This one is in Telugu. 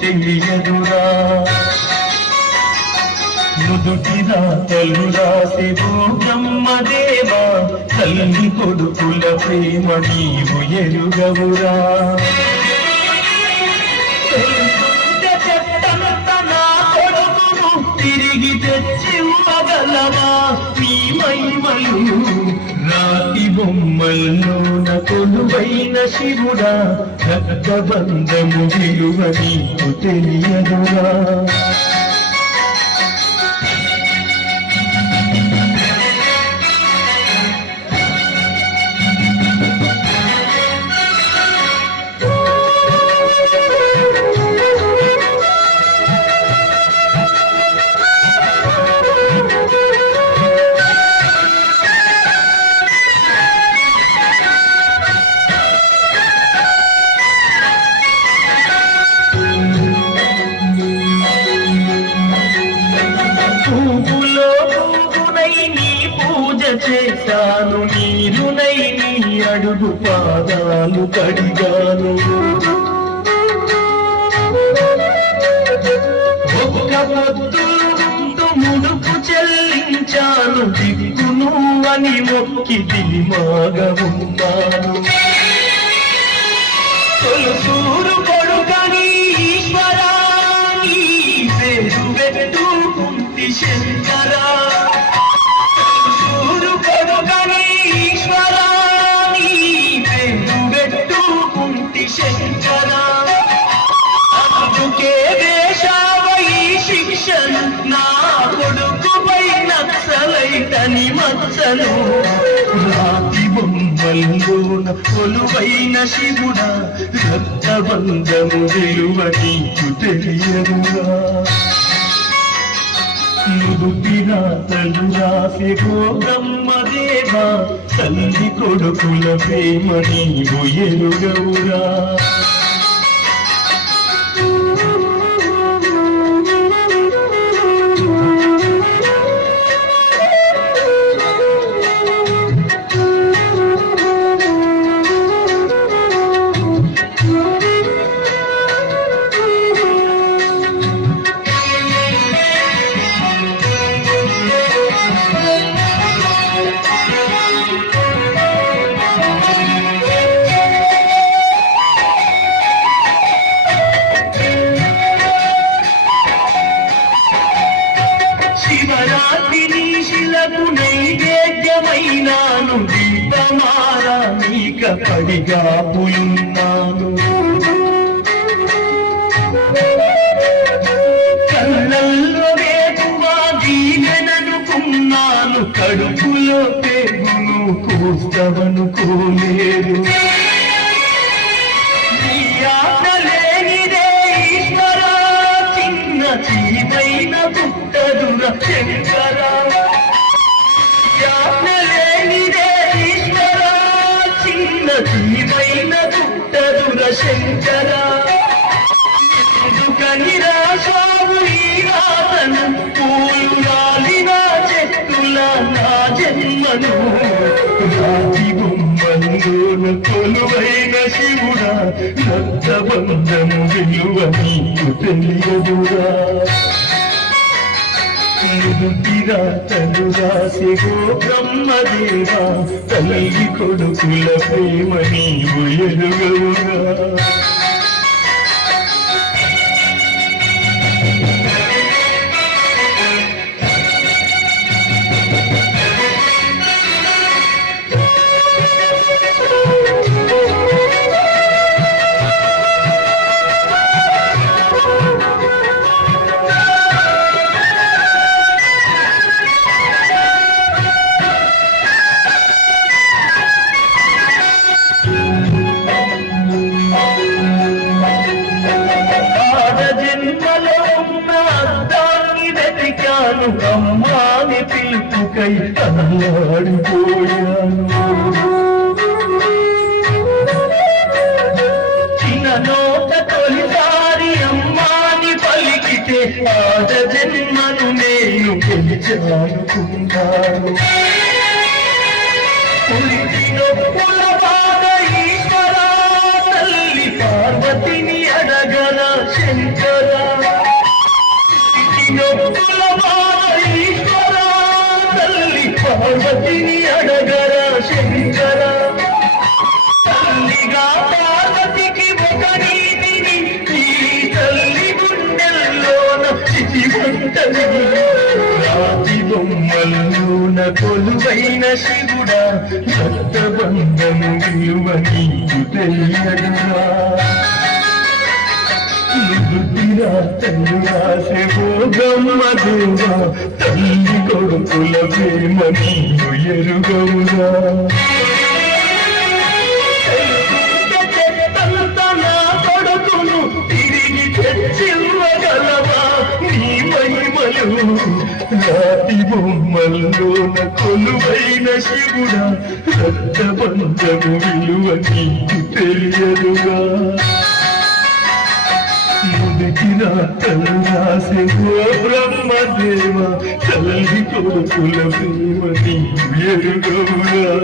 తెలియదురా నుదుటిన తల్లు రాసెవు బ్రహ్మదేవా తల్లి కొడుకుల ప్రేమ నీవు ఎరుగవురా తిరిగి తెచ్చి ఇవ్వగలవా నీ మహిమలు రాతి బొమ్మల్లోన కొలువైన శివుడా రక్తబంధము విలువ నీకు తెలియదురా చేశాను నీరునై నీ అడుగు పాదాలు కడిగాను ఒక్క పొద్దు ముడుపు చెల్లించాను దిక్కును అని మొక్కి దిమాగా ఉన్నాను తొలుసూరు కొడుకని ఈశ్వరా నీ పేరు పెట్టుకుంటి శంకరా అందుకే వేశావై శిక్షను నా కొడుకుపై నక్సలైతని మచ్చను రాతి బొమ్మల్లోన కొలువైన శివుడా రక్తబంధము విలువ నీకు తెలియదురా నుదుటిన తల్లు రాసెవు బ్రహ్మదేవా తల్లి కొడుకుల ప్రేమ నీవు ఎరుగవురా శిలకు నైవేద్యమైనాను దీపమారా నీక పడిగా పులున్నాను కళ్ళల్లో వేగువా దీవెననుకున్నాను కడుపులో పెరుగును కూస్తవనుకోలేదు జీవైన పుట్టదుర శంకర లేనిదే ఈశ్వర చిన్న జీవైన పుట్టదుర శంకర ఎందుకని రాశావు ఈ రాతను పూలు రాలిన చెట్టుల నా జన్మను రాతి బొమ్మల్లోన కొలువైన శివుడా రక్తబంధము విలువ నీకు తెలియదురా నుదుటిరా తను రాసెవు బ్రహ్మదేవా తల్లి కొడుకుల ప్రేమ నీవు ఎరుగవురా అమ్మాని పిలుపుకై అల్లాడిపోయాను చిన్న నోట తొలిసారి అమ్మాని పలికితే ఆడ జన్మను నేను గెలిచానుకున్నాను పుల బాధ ఈశ్వరా తల్లి పార్వతిని అడగల శంకర శంకర నొప్పుల ఈశ్వర తల్లి పార్వతిని అడగరా శంకర తల్లిగా పార్వతికి ఒక నీతిని ఈ తల్లి గుండెల్లోన చితిమంటది రాతి బొమ్మల్లోన కొలువైన శివుడా రక్తబంధము విలువ నీకు తెలియదురా గమ్మదేవా తల్లి కొడుకుల ప్రేమ నీవు ఎరుగవురా నా కొడుకును తిరిగి తెచ్చివ్వగలవా నీ మహిమలు రాతి బొమ్మల్లోన కొలువైన శివుడా రక్తబంధము విలువ నీకు తెలియదుగా రాతలు రాసే ఓ బ్రహ్మదేవ తల్లి కొడుకుల ప్రేమ నీవు ఎరుగవురా